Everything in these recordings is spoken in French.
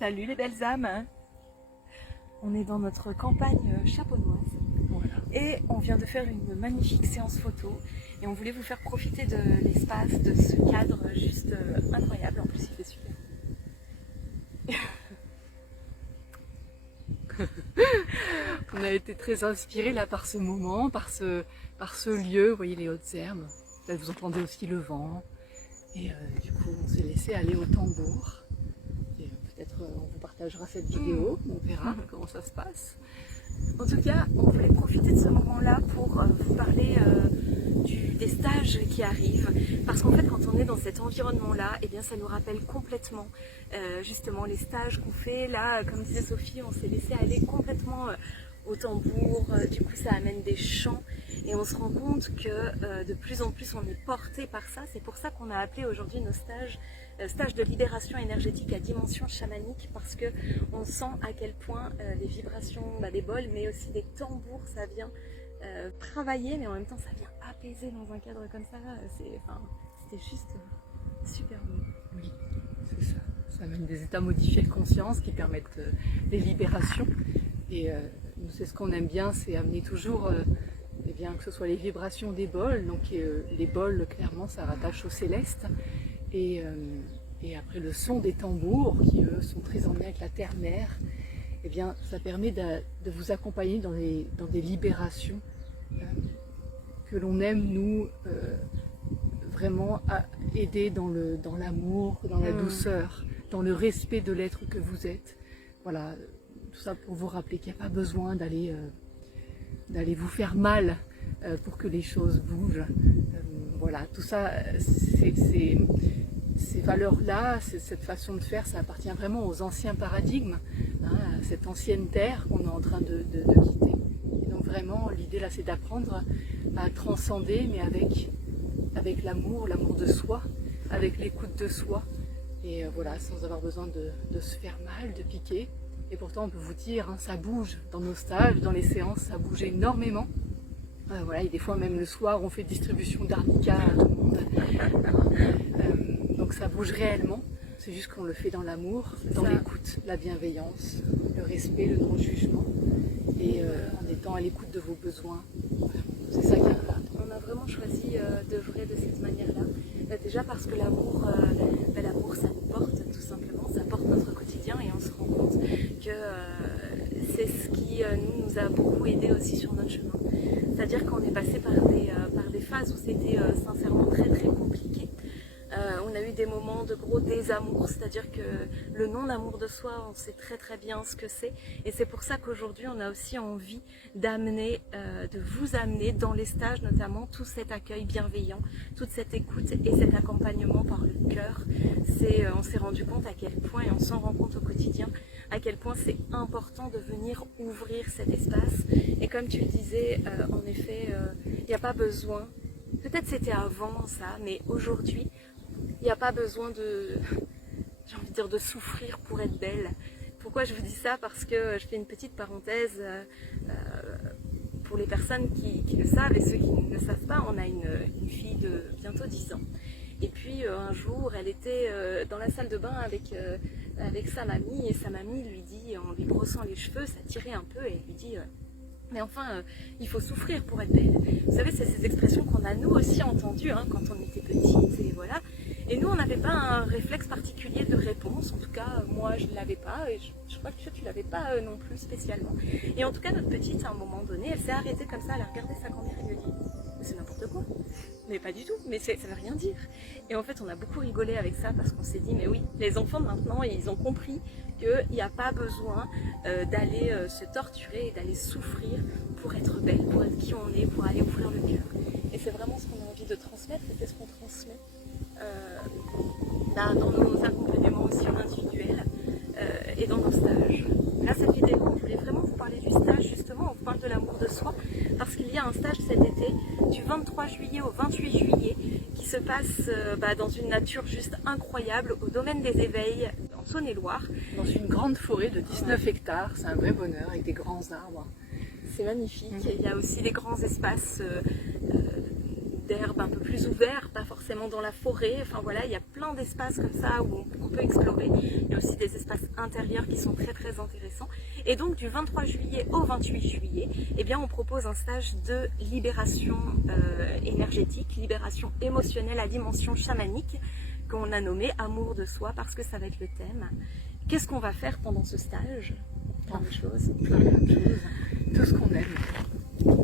Salut les belles âmes. On est dans notre campagne chaponnoise. Voilà. Et on vient de faire une magnifique séance photo et on voulait vous faire profiter de l'espace, de ce cadre juste incroyable. En plus il fait super. On a été très inspirés là par ce moment, par ce lieu. Vous voyez les hautes herbes, peut-être vous entendez aussi le vent. Et du coup on s'est laissé aller au tambour. Et peut-être on vous partagera cette vidéo, on verra comment ça se passe. En tout cas, on voulait profiter de ce moment-là pour vous parler des stages qui arrivent. Parce qu'en fait, quand on est dans cet environnement-là, eh bien, ça nous rappelle complètement justement les stages qu'on fait. Là, comme disait Sophie, on s'est laissé aller complètement au tambour. Du coup, ça amène des chants. Et on se rend compte que de plus en plus, on est porté par ça. C'est pour ça qu'on a appelé aujourd'hui nos stages stage de libération énergétique à dimension chamanique, parce que on sent à quel point les vibrations des bols, mais aussi des tambours, ça vient travailler, mais en même temps ça vient apaiser dans un cadre comme ça. C'était juste super beau. Oui, c'est ça. Ça amène des états modifiés de conscience qui permettent des libérations. Et nous, c'est ce qu'on aime bien, c'est amener toujours, eh bien, que ce soit les vibrations des bols. Donc les bols, clairement, ça rattache au céleste. Et après le son des tambours, qui eux sont très en lien avec la terre-mère, eh bien, ça permet de vous accompagner dans des libérations que l'on aime, nous, vraiment aider dans l'amour, dans la douceur, dans le respect de l'être que vous êtes. Voilà, tout ça pour vous rappeler qu'il n'y a pas besoin d'aller vous faire mal pour que les choses bougent. Voilà, tout ça, ces valeurs-là, cette façon de faire, ça appartient vraiment aux anciens paradigmes, à cette ancienne terre qu'on est en train de quitter. Et donc vraiment, l'idée là, c'est d'apprendre à transcender, mais avec l'amour de soi, avec l'écoute de soi, et voilà, sans avoir besoin de se faire mal, de piquer. Et pourtant, on peut vous dire, ça bouge dans nos stages, dans les séances, ça bouge énormément. Voilà, et des fois, même le soir, on fait distribution d'arnica à tout le monde. Donc ça bouge réellement, c'est juste qu'on le fait dans l'amour, dans l'écoute, la bienveillance, le respect, le non-jugement, et en étant à l'écoute de vos besoins. C'est ça qui est important. On a vraiment choisi d'œuvrer de cette manière-là. Déjà parce que l'amour, ça nous porte tout simplement, ça porte notre quotidien, et on se rend compte que c'est ce qui nous a beaucoup aidé aussi sur notre chemin. C'est-à-dire qu'on est passé par des phases où c'était sincèrement très très compliqué. On a eu des moments de gros désamour, c'est-à-dire que le non-amour de soi, on sait très très bien ce que c'est. Et c'est pour ça qu'aujourd'hui, on a aussi envie de vous amener dans les stages, notamment tout cet accueil bienveillant, toute cette écoute et cet accompagnement par le cœur. On s'est rendu compte à quel point, et on s'en rend compte au quotidien, à quel point c'est important de venir ouvrir cet espace. Et comme tu le disais, en effet, il n'y a pas besoin, peut-être c'était avant ça, mais aujourd'hui, il n'y a pas besoin j'ai envie de dire, de souffrir pour être belle. Pourquoi je vous dis ça? Parce que je fais une petite parenthèse pour les personnes qui le savent et ceux qui ne le savent pas. On a une fille de bientôt 10 ans. Et puis un jour, elle était dans la salle de bain avec sa mamie, et sa mamie lui dit, en lui brossant les cheveux, ça tirait un peu, et elle lui dit mais enfin, il faut souffrir pour être belle. Vous savez, c'est ces expressions qu'on a nous aussi entendues quand on était petite, et voilà. Et nous, on n'avait pas un réflexe particulier de réponse. En tout cas, moi, je ne l'avais pas, et je crois que tu ne l'avais pas non plus spécialement. Et en tout cas, notre petite, à un moment donné, elle s'est arrêtée comme ça, elle a regardé sa grand-mère et lui a dit « c'est n'importe quoi ». Mais pas du tout, mais ça ne veut rien dire. Et en fait, on a beaucoup rigolé avec ça, parce qu'on s'est dit, mais oui, les enfants maintenant, ils ont compris qu'il n'y a pas besoin d'aller se torturer et d'aller souffrir pour être belle, pour être qui on est, pour aller ouvrir le cœur. Et c'est vraiment ce qu'on a envie de transmettre, et c'est ce qu'on transmet dans nos accompagnements aussi individuels et dans nos stages. Là, cette vidéo, on voulait vraiment vous parler du stage, justement, on vous parle de l'amour de soi, parce qu'il y a un stage cet été, du 23 juillet au 28 juillet, qui se passe dans une nature juste incroyable, au domaine des éveils, en Saône-et-Loire. Dans une grande forêt de 19 hectares, c'est un vrai bonheur, avec des grands arbres. C'est magnifique, il y a aussi des grands espaces d'herbe un peu plus ouvert, pas forcément dans la forêt. Enfin voilà, il y a plein d'espaces comme ça où on peut explorer. Il y a aussi des espaces intérieurs qui sont très très intéressants. Et donc du 23 juillet au 28 juillet, eh bien, on propose un stage de libération énergétique, libération émotionnelle à dimension chamanique, qu'on a nommé Amour de soi, parce que ça va être le thème. Qu'est-ce qu'on va faire pendant ce stage? Plein de choses. Tout ce qu'on aime.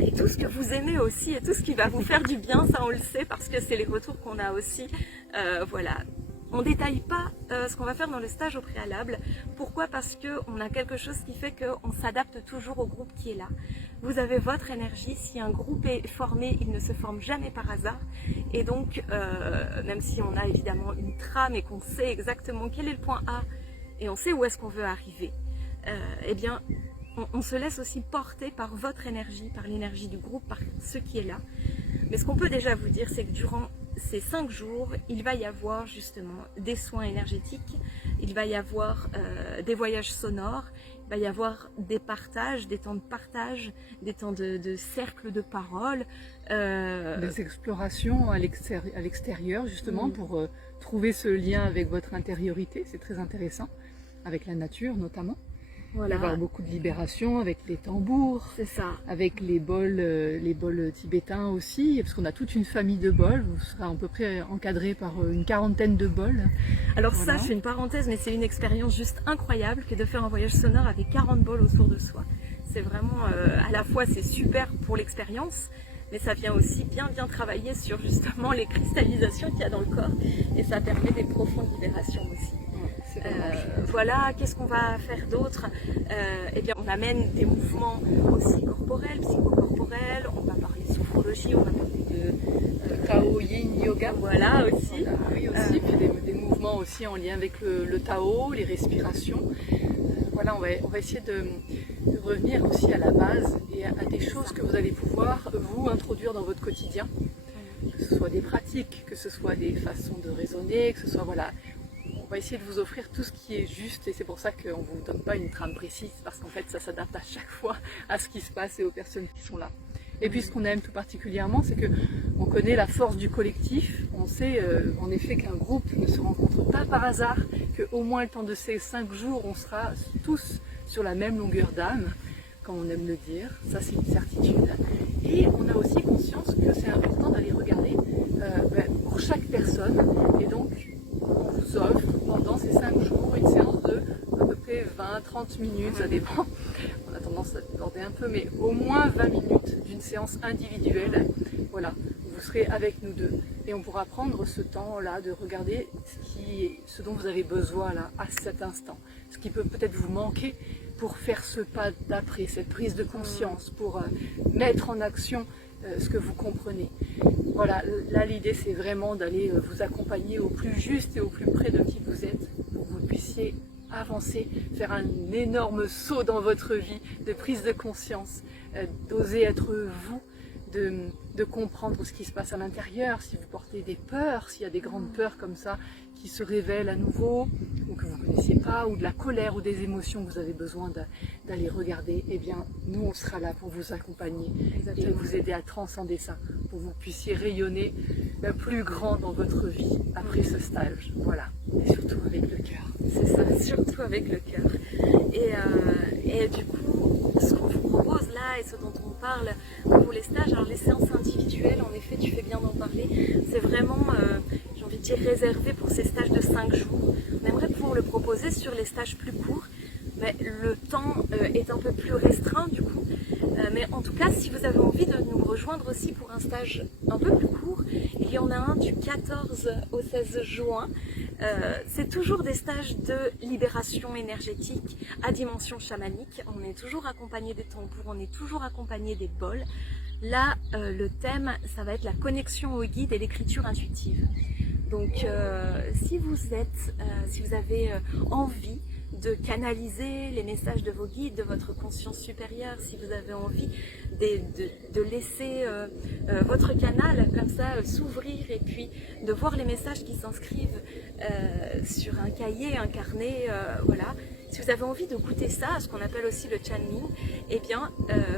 Et tout ce que vous aimez aussi, et tout ce qui va vous faire du bien, ça on le sait, parce que c'est les retours qu'on a aussi. Voilà. On ne détaille pas ce qu'on va faire dans le stage au préalable. Pourquoi? Parce qu'on a quelque chose qui fait qu'on s'adapte toujours au groupe qui est là. Vous avez votre énergie. Si un groupe est formé, il ne se forme jamais par hasard. Et donc, même si on a évidemment une trame et qu'on sait exactement quel est le point A et on sait où est-ce qu'on veut arriver, eh bien, on se laisse aussi porter par votre énergie, par l'énergie du groupe, par ce qui est là. Mais ce qu'on peut déjà vous dire, c'est que durant ces 5 jours, il va y avoir justement des soins énergétiques, il va y avoir des voyages sonores, il va y avoir des partages, des temps de partage, des temps de cercle de parole. Des explorations à l'extérieur, justement, pour trouver ce lien avec votre intériorité, c'est très intéressant, avec la nature notamment. Voilà. Il va y avoir beaucoup de libération avec les tambours, c'est ça, avec les bols tibétains aussi, parce qu'on a toute une famille de bols. Vous serez à peu près encadré par une 40aine de bols. Alors voilà. Ça, c'est une parenthèse, mais c'est une expérience juste incroyable que de faire un voyage sonore avec 40 bols autour de soi. C'est vraiment, à la fois, c'est super pour l'expérience, mais ça vient aussi bien travailler sur justement les cristallisations qu'il y a dans le corps, et ça permet des profondes libérations aussi. Voilà, qu'est-ce qu'on va faire d'autre? Eh bien, on amène des mouvements aussi corporels, psychocorporels, on va parler de sophrologie, on va parler de Tao Yin Yoga. Voilà aussi. Voilà, oui, aussi, puis des mouvements aussi en lien avec le Tao, les respirations. Voilà, on va essayer de revenir aussi à la base et à des choses que vous allez pouvoir vous introduire dans votre quotidien. Que ce soit des pratiques, que ce soit des façons de raisonner, que ce soit voilà. On va essayer de vous offrir tout ce qui est juste, et c'est pour ça qu'on ne vous donne pas une trame précise, parce qu'en fait ça s'adapte à chaque fois à ce qui se passe et aux personnes qui sont là. Et puis ce qu'on aime tout particulièrement, c'est qu'on connaît la force du collectif. On sait en effet qu'un groupe ne se rencontre pas par hasard, qu'au moins le temps de ces 5 jours, on sera tous sur la même longueur d'âme, comme on aime le dire. Ça, c'est une certitude. Et on a aussi conscience que c'est important d'aller regarder pour chaque personne, et donc on vous offre pendant ces 5 jours une séance de à peu près 20-30 minutes, ça dépend, on a tendance à déborder un peu, mais au moins 20 minutes d'une séance individuelle. Voilà, vous serez avec nous deux et on pourra prendre ce temps-là de regarder ce dont vous avez besoin là, à cet instant, ce qui peut peut-être vous manquer pour faire ce pas d'après, cette prise de conscience, pour mettre en action ce que vous comprenez. Voilà, là l'idée c'est vraiment d'aller vous accompagner au plus juste et au plus près de qui vous êtes, pour que vous puissiez avancer, faire un énorme saut dans votre vie de prise de conscience, d'oser être vous, de comprendre ce qui se passe à l'intérieur, si vous portez des peurs, s'il y a des grandes peurs comme ça qui se révèlent à nouveau, ou que vous ne connaissiez pas, ou de la colère ou des émotions que vous avez besoin d'aller regarder, eh bien nous on sera là pour vous accompagner et vous aider à transcender ça, pour que vous puissiez rayonner plus grand dans votre vie après ce stage. Voilà, et surtout avec le cœur. C'est ça, surtout avec le cœur. Et du coup, ce qu'on vous propose là et ce dont on parle pour les stages, alors les séances individuelles, en effet, tu fais bien d'en parler, c'est vraiment, j'ai envie de dire, réservé pour ces stages de 5 jours. On aimerait pouvoir le proposer sur les stages plus courts, mais le temps est un peu plus restreint du coup. Mais en tout cas, si vous avez envie de nous rejoindre aussi pour un stage un peu plus court, il y en a un du 14 au 16 juin. C'est toujours des stages de libération énergétique à dimension chamanique. On est toujours accompagné des tambours, on est toujours accompagné des bols. Là, le thème, ça va être la connexion au guide et l'écriture intuitive. Donc, si vous avez envie de canaliser les messages de vos guides, de votre conscience supérieure, si vous avez envie de laisser votre canal comme ça s'ouvrir et puis de voir les messages qui s'inscrivent sur un cahier, un carnet, voilà. Si vous avez envie de goûter ça, ce qu'on appelle aussi le channeling, eh bien,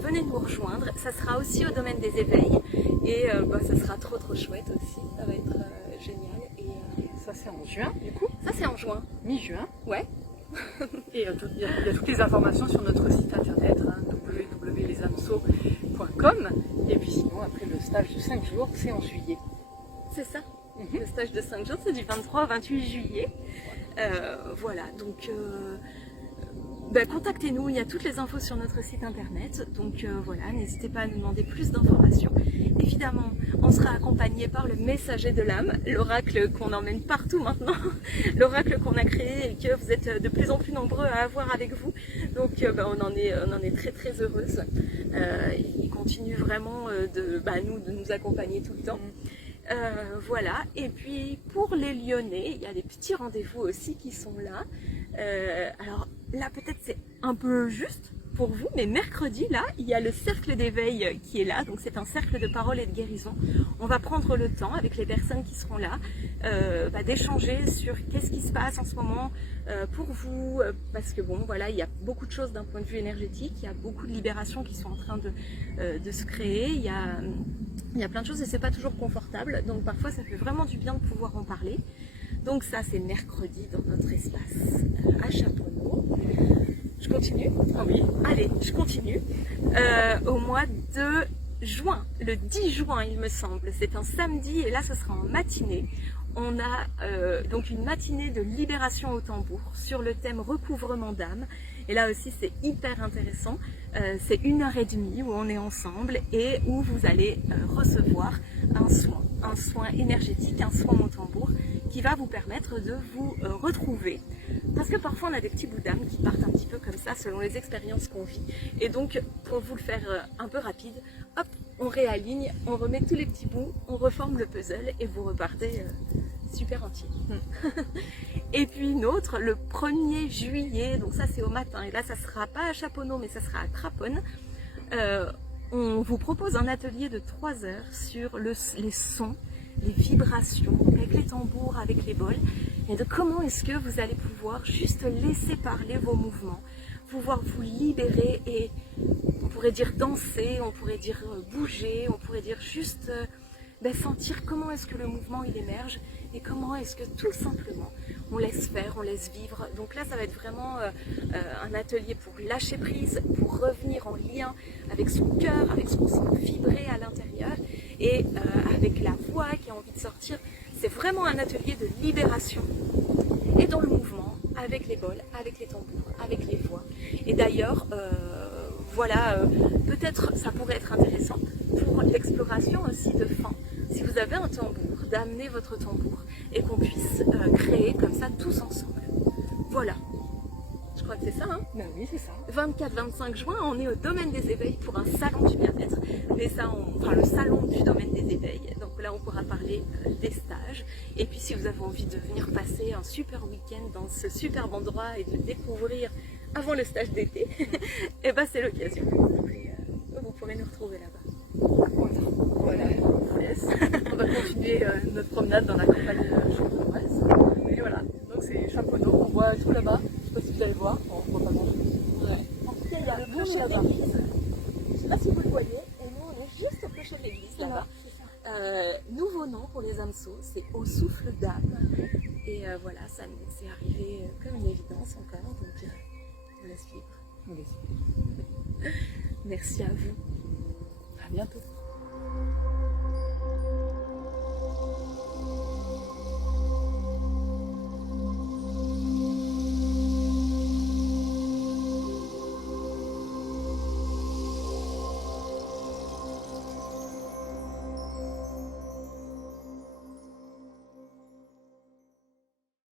venez nous rejoindre. Ça sera aussi au domaine des éveils et ça sera trop chouette aussi. Ça va être génial. Et ça c'est en juin du coup. Ça c'est en juin. Mi-juin. Ouais. Et il y a toutes les informations sur notre site internet, www.lesamso.com. Et puis sinon, après le stage de 5 jours, c'est en juillet. C'est ça. Le stage de 5 jours, c'est du 23 au 28 juillet. Voilà, donc contactez-nous, il y a toutes les infos sur notre site internet. Donc voilà, n'hésitez pas à nous demander plus d'informations. Évidemment, on sera accompagné par le messager de l'âme, l'oracle qu'on emmène partout maintenant, l'oracle qu'on a créé et que vous êtes de plus en plus nombreux à avoir avec vous. Donc on en est très heureuse. Il continue vraiment de nous accompagner tout le temps. Voilà, et puis pour les Lyonnais, il y a des petits rendez-vous aussi qui sont là. Alors là peut-être c'est un peu juste pour vous, mais mercredi là, il y a le cercle d'éveil qui est là, donc c'est un cercle de parole et de guérison. On va prendre le temps avec les personnes qui seront là d'échanger sur qu'est-ce qui se passe en ce moment pour vous, parce que bon voilà, il y a beaucoup de choses d'un point de vue énergétique, il y a beaucoup de libérations qui sont en train de se créer, il y a plein de choses et c'est pas toujours confortable, donc parfois ça fait vraiment du bien de pouvoir en parler. Donc ça c'est mercredi dans notre espace à Chaponneau. Je continue? Ah oui. Allez, je continue. Au mois de juin, le 10 juin il me semble, c'est un samedi et là ce sera en matinée. On a donc une matinée de libération au tambour sur le thème recouvrement d'âme. Et là aussi c'est hyper intéressant, c'est 1h30 où on est ensemble et où vous allez recevoir un soin énergétique, un soin au tambour qui va vous permettre de vous retrouver. Parce que parfois on a des petits bouts d'âme qui partent un petit peu comme ça selon les expériences qu'on vit. Et donc pour vous le faire un peu rapide, hop, on réaligne, on remet tous les petits bouts, on reforme le puzzle et vous repartez super entier. Et puis une autre, le 1er juillet, donc ça c'est au matin, et là ça sera pas à Chaponneau mais ça sera à Craponne. On vous propose un atelier de 3 heures sur les sons, les vibrations, avec les tambours, avec les bols, et de comment est-ce que vous allez pouvoir juste laisser parler vos mouvements, pouvoir vous libérer et on pourrait dire danser, on pourrait dire bouger, on pourrait dire juste sentir comment est-ce que le mouvement il émerge et comment est-ce que tout simplement on laisse faire, on laisse vivre. Donc là ça va être vraiment un atelier pour lâcher prise, pour revenir en lien avec son cœur, avec ce qu'on sent vibrer à l'intérieur et avec la voix qui a envie de sortir. C'est vraiment un atelier de libération et dans le mouvement, avec les bols, avec les tambours, avec les voix. Et d'ailleurs, voilà, peut-être ça pourrait être intéressant pour l'exploration aussi de fin. Si vous avez un tambour, d'amener votre tambour et qu'on puisse créer comme ça tous ensemble. Voilà. Je crois que c'est ça, hein? Ben oui, c'est ça. 24-25 juin, on est au domaine des éveils pour un salon du bien-être. Mais ça, le salon du domaine des éveils. Donc là, on pourra parler des stages. Et puis, si vous avez envie de venir passer un super week-end dans ce superbe endroit et de le découvrir avant le stage d'été, et ben c'est l'occasion. Vous pourrez nous retrouver là-bas. Voilà, on vous laisse. On va continuer notre promenade dans la campagne champenoise. Et voilà, donc c'est Chaponneau, on voit tout là-bas. Je sais pas si vous allez voir, on voit pas grand chose. Ouais. En tout cas, il y a le clocher de l'église. Je sais pas si vous le voyez, et nous on est juste au clocher de l'église là-bas. Nouveau nom pour les AMSO, c'est Au souffle d'âme. Et voilà, ça c'est arrivé comme une évidence encore, donc on laisse vivre. On laisse vivre. Merci à vous. À bientôt.